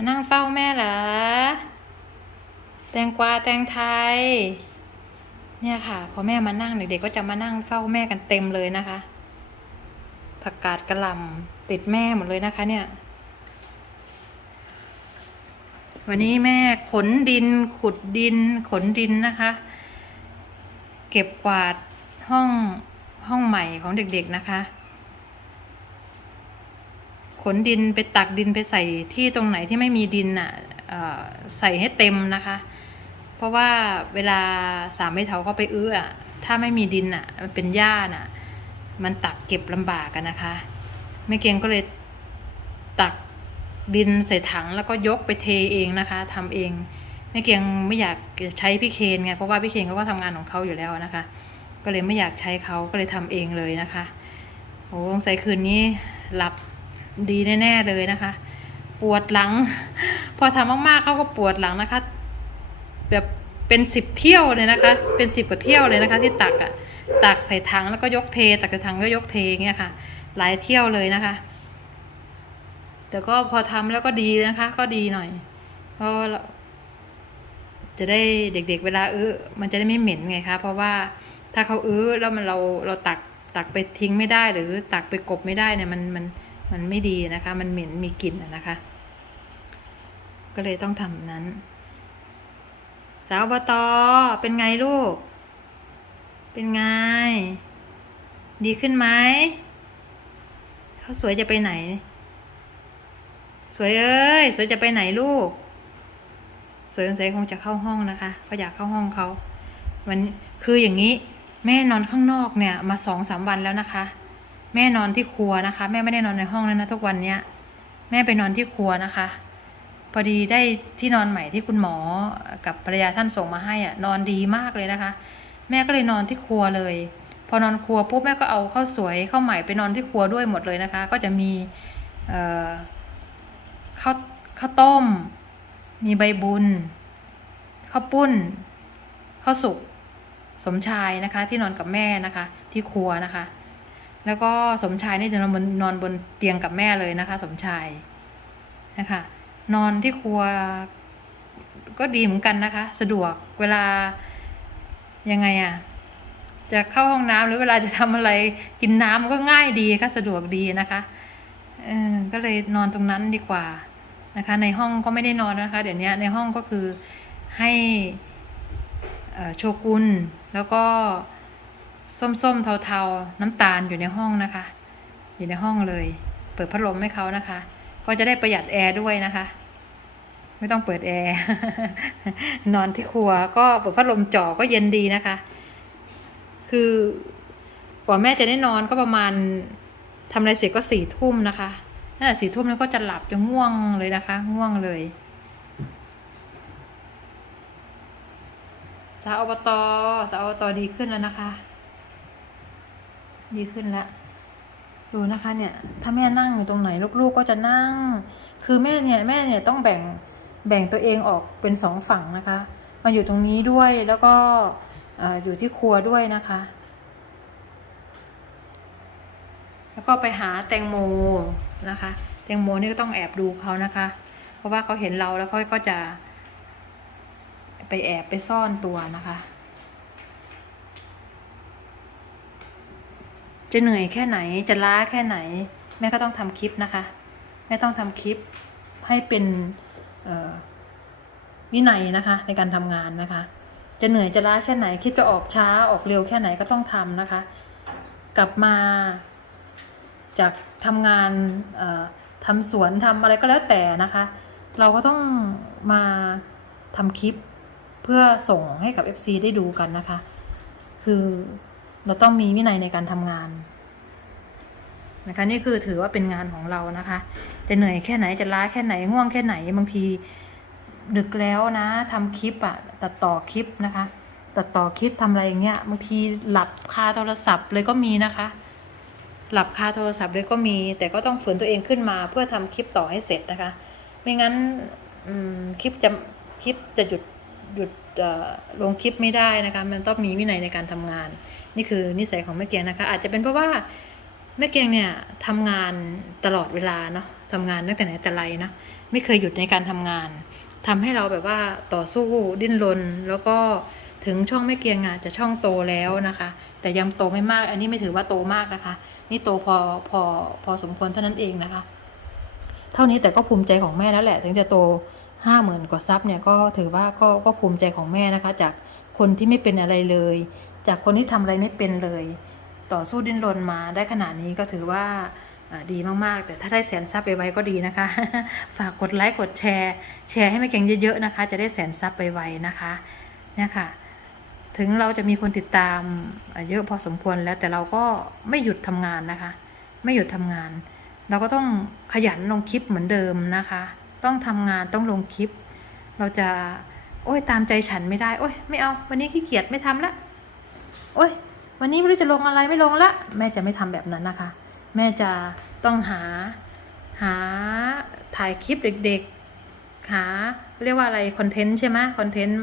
มานั่งเฝ้าแม่เหรอ แตงกวาแตงไทย เนี่ยค่ะ พอแม่มานั่งเด็กๆก็จะมานั่งเฝ้าแม่กันเต็มเลยนะคะ ผักกาดกระลำติดแม่หมดเลยนะคะ เนี่ย วันนี้แม่ขนดิน ขุดดิน ขนดินนะคะ เก็บกวาดห้องห้องใหม่ของเด็กๆนะคะ นดินไปตักดินไปใส่ที่ตรงไหนที่ไม่มีดินอะเอ่อใส่ให้เต็มนะคะ เพราะว่าเวลาสามไม่เท้าเข้าไปอื้ออะถ้าไม่มีดินอะมันเป็นหญ้าน่ะ มันตักเก็บลำบากกันนะคะแม่เกียงก็เลยตักดินใส่ถังแล้วก็ยกไปเทเองนะคะทำเองแม่เกียงไม่อยากใช้พี่เคนไงเพราะว่าพี่เคนเขาก็ทำงานของเขาอยู่แล้วนะคะ ก็เลยไม่อยากใช้เขาก็เลยทำเองเลยนะคะโอ้สงสัยคืนนี้หลับ ดีแน่ ๆ เลยนะคะ ปวดหลัง พอทำมากๆเขาก็ปวดหลังนะคะ แบบเป็นสิบเที่ยวเลยนะคะ เป็นสิบกว่าเที่ยวเลยนะคะ ที่ตักอะตักใส่ถังแล้วก็ยกเท ตักใส่ถังก็ยกเทงเงี้ยค่ะ หลายเที่ยวเลยนะคะ แต่ก็พอทำแล้วก็ดีนะคะ ก็ดีหน่อยเพราะจะได้เด็กๆ เวลาอื้อมันจะได้ไม่เหม็นไงคะ เพราะว่าถ้าเขาอื้อแล้วมันเราเราตักตักไปทิ้งไม่ได้หรือตักไปกบไม่ได้เนี่ยมันมัน มันไม่ดีนะคะ มันเหม็นมีกลิ่นอะนะคะ ก็เลยต้องทำนั้น สาวบตเป็นไงลูก เป็นไง ดีขึ้นไหมเขาสวยจะไปไหน สวยเอ้ย สวยจะไปไหนลูก สวยสงสัยคงจะเข้าห้องนะคะเขาอยากเข้าห้องเขาวันคืออย่างนี้แม่นอนข้างนอกเนี่ยมาสองสามวันแล้วนะคะ ม่นอนที่ครัวนะคะ แม่ไม่ได้นอนในห้องแล้วนะทุกวันเนี้ย แม่ไปนอนที่ครัวนะคะ พอดีได้ที่นอนใหม่ที่คุณหมอกับภรรยาท่านส่งมาให้อะ นอนดีมากเลยนะคะ แม่ก็เลยนอนที่ครัวเลย พอนอนครัวปุ๊บแม่ก็เอาข้าวสวยข้าวใหม่ไปนอนที่ครัวด้วยหมดเลยนะคะ ก็จะมีเอ่อข้าวข้าวต้ม มีใบบุญข้าวปุ้นข้าวสุกสมชายนะคะ ที่นอนกับแม่นะคะ ที่ครัวนะคะ แล้วก็สมชายนี่จะนอนบนนอนบนเตียงกับแม่เลยนะคะ สมชายนะคะ นอนที่ครัวก็ดีเหมือนกันนะคะ สะดวกเวลายังไงอะจะเข้าห้องน้ำหรือเวลาจะทำอะไรกินน้ำก็ง่ายดีค่ะสะดวกดีนะคะเออก็เลยนอนตรงนั้นดีกว่านะคะ ในห้องก็ไม่ได้นอนนะคะ เดี๋ยวนี้ในห้องก็คือให้โชกุนแล้วก็ ส้มๆเทาๆ น้ำตาลอยู่ในห้องนะคะ อยู่ในห้องเลย เปิดพัดลมให้เขานะคะ ก็จะได้ประหยัดแอร์ด้วยนะคะ ไม่ต้องเปิดแอร์นอนที่ครัวก็เปิดพัดลมจ่อก็เย็นดีนะคะ คือกว่าแม่จะได้นอนก็ประมาณทำอะไรเสร็จก็สี่ทุ่มนะคะนั่นแหละสี่ทุ่มแล้วก็จะหลับจะง่วงเลยนะคะ ง่วงเลยสาวอบตสาวอบตดีขึ้นแล้วนะคะ ดีขึ้นล้วดูนะคะเนี่ย ถ้าแม่นั่งอยู่ตรงไหนลูกๆก็จะนั่ง คือแม่เนี่ยแม่เนี่ยต้องแบ่งแบ่งตัวเองออกเป็นสองฝั่งนะคะมาอยู่ตรงนี้ด้วยแล้วก็เอ่ออยู่ที่ครัวด้วยนะคะ แล้วก็ไปหาแตงโมนะคะ แตงโมนี่ก็ต้องแอบดูเขานะคะ เพราะว่าเขาเห็นเราแล้วเขาก็จะ ไปแอบไปซ่อนตัวนะคะ จะเหนื่อยแค่ไหนจะล้าแค่ไหน แม่ก็ต้องทำคลิปนะคะ แม่ต้องทำคลิปให้เป็นวินัยนะคะ ในการทำงานนะคะ จะเหนื่อยจะล้าแค่ไหน คิดจะออกช้าออกเร็วแค่ไหนก็ต้องทำนะคะ กลับมาจากทำงานทำสวนทำอะไรก็แล้วแต่นะคะ เราก็ต้องมาทำคลิปเพื่อส่งให้กับ FC ได้ดูกันนะคะ คือ เราต้องมีวินัยในการทำงานนะคะนี่คือถือว่าเป็นงานของเรานะคะ จะเหนื่อยแค่ไหนจะล้าแค่ไหนง่วงแค่ไหนบางทีดึกแล้วนะทำคลิปอะตัดต่อคลิปนะคะ ตัดต่อคลิปทำอะไรอย่างเงี้ยบางทีหลับคาโทรศัพท์เลยก็มีนะคะ หลับคาโทรศัพท์เลยก็มี แต่ก็ต้องฝืนตัวเองขึ้นมา เพื่อทำคลิปต่อให้เสร็จนะคะ ไม่งั้นคลิปจะคลิปจะหยุด หยุดลงคลิปไม่ได้นะคะ มันต้องมีวินัยในการทำงาน นี่คือนิสัยของแม่เกียงนะคะ อาจจะเป็นเพราะว่าแม่เกียงเนี่ยทำงานตลอดเวลาเนาะทำงานตั้งแต่ไหนแต่ไรนะไม่เคยหยุดในการทำงานทำให้เราแบบว่าต่อสู้ดิ้นรนแล้วก็ถึงช่องแม่เกียงอะจะช่องโตแล้วนะคะ แต่ยังโตไม่มาก อันนี้ไม่ถือว่าโตมากนะคะ นี่โตพอพอพอสมควรเท่านั้นเองนะคะ เท่านี้แต่ก็ภูมิใจของแม่แล้วแหละ ถึงจะโต ห้าหมื่นกว่าซับเนี่ยก็ถือว่าก็ก็ภูมิใจของแม่นะคะ จากคนที่ไม่เป็นอะไรเลย จากคนที่ทำอะไรไม่เป็นเลย ต่อสู้ดิ้นรนมาได้ขนาดนี้ก็ถือว่าดีมาก ๆ แต่ถ้าได้แสนซับไปไวก็ดีนะคะ ฝากกดไลค์กดแชร์ แชร์ให้แม่เก่งเยอะๆนะคะ จะได้แสนซับไปไวนะคะเนี่ยค่ะ ถึงเราจะมีคนติดตามเยอะพอสมควรแล้วแต่เราก็ไม่หยุดทำงานนะคะ ไม่หยุดทำงาน เราก็ต้องขยันลงคลิปเหมือนเดิมนะคะ ต้องทำงานต้องลงคลิป เราจะโอ้ยตามใจฉันไม่ได้โอ้ยไม่เอาวันนี้ขี้เกียจไม่ทำละโอ้ยวันนี้ไม่รู้จะลงอะไรไม่ลงละแม่จะไม่ทำแบบนั้นนะคะ แม่จะต้องหาหาถ่ายคลิปเด็กๆหาเรียกว่าอะไรคอนเทนต์ใช่ไหมคอนเทนต์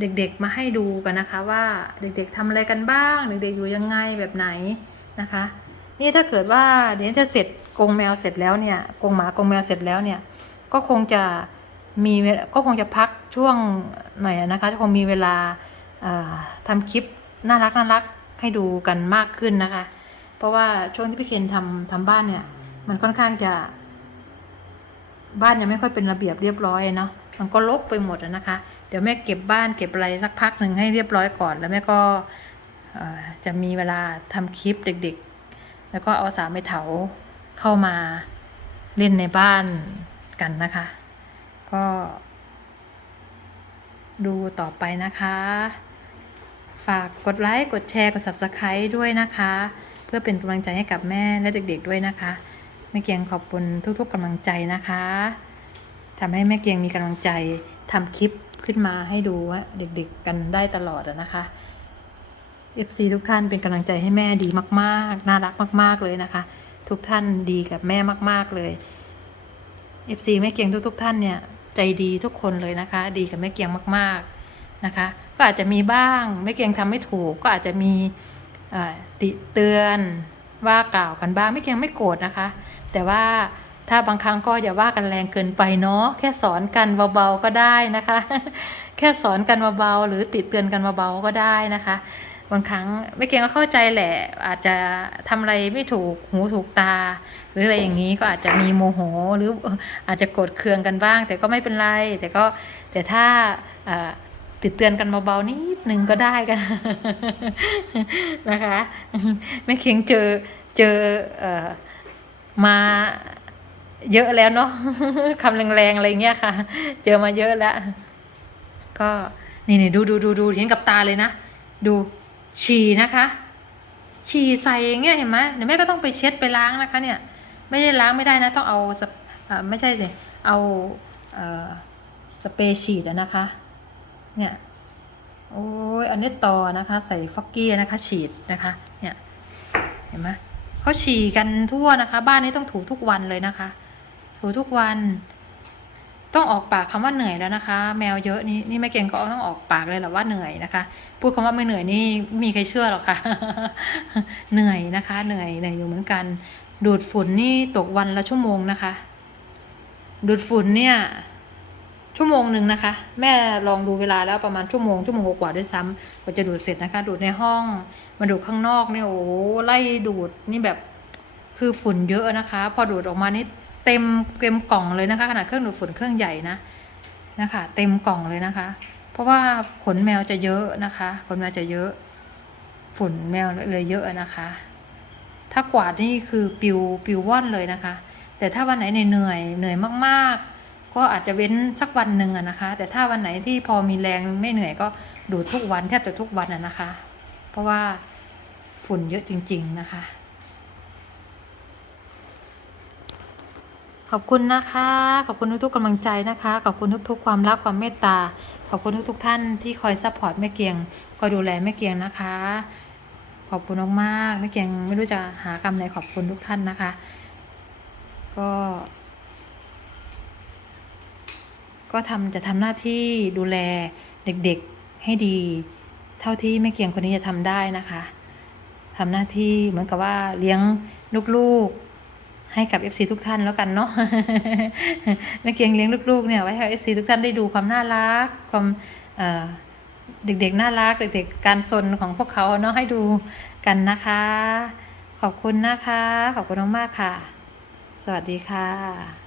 เด็กๆมาให้ดูกันนะคะ ว่าเด็กๆทำอะไรกันบ้าง เด็กๆอยู่ยังไงแบบไหนนะคะ นี่ถ้าเกิดว่าเดี๋ยวจะเสร็จ กรงแมวเสร็จแล้วเนี่ยกรงหมากรงแมวเสร็จแล้วเนี่ย ก็คงจะมีก็คงจะพักช่วงหน่อยนะคะจะคงมีเวลาเอ่อทำคลิปน่ารักน่ารักให้ดูกันมากขึ้นนะคะ เพราะว่าช่วงที่พี่เคนทำทำบ้านเนี่ย มันค่อนข้างจะ บ้านยังไม่ค่อยเป็นระเบียบเรียบร้อยเนาะมันก็รกไปหมดนะคะ เดี๋ยวแม่เก็บบ้านเก็บอะไรสักพักหนึ่งให้เรียบร้อยก่อน แล้วแม่ก็จะมีเวลาทำคลิปเด็ก ๆ แล้วก็เอาสามไม้เถา เข้ามาเล่นในบ้านกันนะคะ ก็ ดูต่อไปนะคะ ฝากกดไลค์ กดแชร์ กด subscribe ด้วยนะคะ เพื่อเป็นกำลังใจให้กับแม่และเด็กๆด้วยนะคะแม่เกียงขอบคุณทุกๆกำลังใจนะคะทำให้แม่เกียงมีกำลังใจทำคลิปขึ้นมาให้ดูว่าเด็กๆกันได้ตลอดนะคะ FC ทุกท่านเป็นกำลังใจให้แม่ดีมาก ๆ น่ารักมาก ๆ เลยนะคะ ทุกท่านดีกับแม่มาก ๆเลย FC แม่เกียงทุก ๆ ท่านเนี่ยใจดีทุกคนเลยนะคะ ดีกับแม่เกียงมาก ๆนะคะ ก็อาจจะมีบ้างแม่เกียงทำไม่ถูก ก็อาจจะมีติเตือนว่ากล่าวกันบ้างแม่เกียงไม่โกรธนะคะ แต่ว่าถ้าบางครั้งก็อย่าว่ากันแรงเกินไปเนาะแค่สอนกันเบาๆก็ได้นะคะ แค่สอนกันเบาๆหรือติเตือนกันเบาๆก็ได้นะคะ บางครั้งไม่เกียงก็เข้าใจแหละ อาจจะทำอะไรไม่ถูกหูถูกตา หรืออะไรอย่างนี้ก็อาจจะมีโมโหหรืออาจจะโกรธเคืองกันบ้าง แต่ก็ไม่เป็นไร แต่ก็แต่ถ้าติดเตือนกันเบาๆนิดนึงก็ได้กันนะคะไม่เคียงเจอเจอเอมาเยอะแล้วเนาะคำแรงๆอะไรเงี้ยค่ะ เจอมาเยอะแล้ว ก็นี่นี่ดูดูดูดูเห็นกับตาเลยนะ ดู ฉี่นะคะฉี่ใส่อย่างเงี้ยเห็นไหมเดี๋ยวแม่ก็ต้องไปเช็ดไปล้างนะคะ เนี่ย ไม่ได้ล้างไม่ได้นะ ต้องเอาสเปอ่าไม่ใช่สิเอาเอ่อสเปรย์ฉีดนะคะ เนี่ยโอ้ยอันนี้ต่อนะคะ ใส่ฟอกกี้นะคะ ฉีดนะคะ เนี่ย เห็นไหมเขาฉี่กันทั่วนะคะ บ้านนี้ต้องถูทุกวันเลยนะคะ ถูทุกวัน ต้องออกปากคำว่าเหนื่อยแล้วนะคะ แมวเยอะนี่นี่แม่เก่งก็ต้องออกปากเลยแหละว่าเหนื่อยนะคะ พูดคำว่าไม่เหนื่อยนี่มีใครเชื่อหรอกค่ะ เหนื่อยนะคะ เหนื่อยเหนื่อยอยู่เหมือนกัน ดูดฝุ่นนี่ตกวันละชั่วโมงนะคะ ดูดฝุ่นเนี่ย ชั่วโมงหนึ่งนะคะ แม่ลองดูเวลาแล้วประมาณชั่วโมงชั่วโมงกว่าด้วยซ้ำกว่าจะดูดเสร็จนะคะ ดูดในห้องมาดูดข้างนอกเนี่ยโอ้โหไล่ดูดนี่แบบคือฝุ่นเยอะนะคะ พอดูดออกมานี่ เต็มเต็มกล่องเลยนะคะขนาดเครื่องดูดฝุ่นเครื่องใหญ่นะนะคะ เต็มกล่องเลยนะคะ เพราะว่าขนแมวจะเยอะนะคะ ขนแมวจะเยอะ ฝุ่นแมวเลยเยอะนะคะ ถ้ากวาดนี่คือปิวปิวว่อนเลยนะคะ แต่ถ้าวันไหนเหนื่อยเหนื่อยมากๆ ก็อาจจะเว้นสักวันหนึ่งอะนะคะ แต่ถ้าวันไหนที่พอมีแรงไม่เหนื่อยก็ดูดทุกวันแทบจะทุกวันอะนะคะ เพราะว่าฝุ่นเยอะจริง ๆนะคะ ขอบคุณนะคะ ขอบคุณทุกๆกำลังใจนะคะ ขอบคุณทุกๆ ความรักความเมตตา ขอบคุณทุกๆท่านที่คอยซัพพอร์ตแม่เกียง คอยดูแลแม่เกียงนะคะ ขอบคุณมากๆแม่เกียงไม่รู้จะหาคำไหนขอบคุณทุกท่านนะคะ ก็ ก็ทำจะทำหน้าที่ดูแลเด็กๆให้ดี เท่าที่แม่เกียงคนนี้จะทำได้นะคะทำหน้าที่เหมือนกับว่าเลี้ยงลูกๆ ให้กับ FC ทุกท่านแล้วกันเนาะแม่เกียงเลี้ยงลูกๆเนี่ยไว้ให้ FC ทุกท่านได้ดูความน่ารักความเเด็กๆน่ารัก เด็กๆการสนของพวกเขาเนาะให้ดูกันนะคะ ขอบคุณนะคะ ขอบคุณมากๆค่ะ สวัสดีค่ะ